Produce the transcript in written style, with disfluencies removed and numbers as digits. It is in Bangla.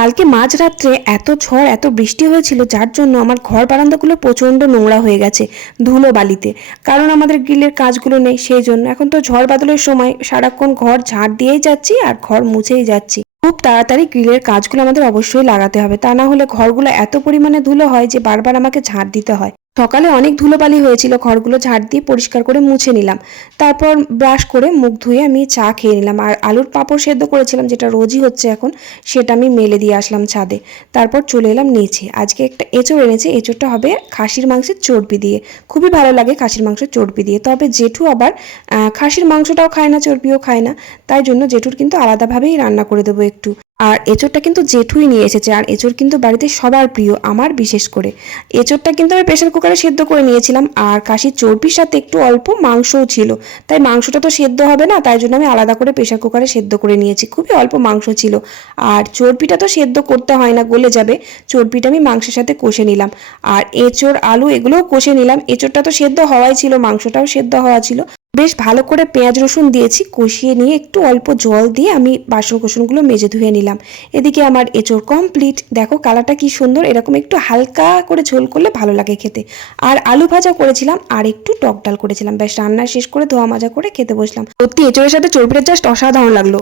কালকে মাঝরাত্রে এত ঝড় এত বৃষ্টি হয়েছিল, যার জন্য আমার ঘর বারান্দাগুলো প্রচণ্ড নোংরা হয়ে গেছে ধুলো বালিতে। কারণ আমাদের গ্রিলের কাজগুলো নেই, সেই জন্য। এখন তো ঝড় বাদলের সময়, সারাক্ষণ ঘর ঝাড় দিয়েই যাচ্ছি আর ঘর মুছেই যাচ্ছি। খুব তাড়াতাড়ি গ্রিলের কাজগুলো আমাদের অবশ্যই লাগাতে হবে, তা না হলে ঘরগুলো এত পরিমাণে ধুলো হয় যে বারবার আমাকে ঝাড় দিতে হয়। সকালে অনেক ধুলোবালি হয়েছিল, ঘরগুলো ঝাড় দিয়ে পরিষ্কার করে মুছে নিলাম। তারপর ব্রাশ করে মুখ ধুয়ে আমি চা খেয়ে নিলাম। আর আলুর পাঁপড় সেদ্ধ করেছিলাম, যেটা রোজই হচ্ছে এখন, সেটা আমি মেলে দিয়ে আসলাম ছাদে। তারপর চলে এলাম নিচে। আজকে একটা এঁচড় এনেছে, এঁচড়টা হবে খাসির মাংসের চর্বি দিয়ে। খুবই ভালো লাগে খাসির মাংসের চর্বি দিয়ে। তবে জেঠু আবার খাসির মাংসটাও খায় না, চর্বিও খায় না। তাই জন্য জেঠুর কিন্তু আলাদাভাবেই রান্না করে দেবো একটু। আর এঁচড়টা কিন্তু জেঠুই নিয়ে এসেছে, আর এঁচড় কিন্তু বাড়িতে সবার প্রিয়, আমার বিশেষ করে। এঁচড়টা কিন্তু আমি প্রেশার কুকারে সেদ্ধ করে নিয়েছিলাম, আর খাসির চর্বির সাথে একটু অল্প মাংসও ছিল। তাই মাংসটা তো সেদ্ধ হবে না, তাই জন্য আমি আলাদা করে প্রেশার কুকারে সেদ্ধ করে নিয়েছি। খুবই অল্প মাংস ছিল। আর চর্বিটা তো সেদ্ধ করতে হয় না, গলে যাবে। চর্বিটা আমি মাংসের সাথে কষে নিলাম। আর এঁচড় আলু এগুলোও কষে নিলাম। এঁচড়টা তো সেদ্ধ হওয়াই ছিল, মাংসটাও সেদ্ধ হওয়া ছিল। বেশ ভালো করে পেঁয়াজ রসুন দিয়েছি, কষিয়ে নিয়ে একটু অল্প জল দিয়ে আমি বাসন কোসনগুলো মেজে ধুয়ে নিলাম। এদিকে আমার এঁচড় কমপ্লিট। দেখো কালারটা কি সুন্দর, এরকম একটু হালকা করে ঝোল করলে ভালো লাগে খেতে। আর আলু ভাজা করেছিলাম, আর একটু টক ডাল করেছিলাম। ব্যাস রান্না শেষ করে ধোয়া মাজা করে খেতে বসলাম। সত্যি এঁচড়ের সাথে চর্বিটা জাস্ট অসাধারণ লাগলো।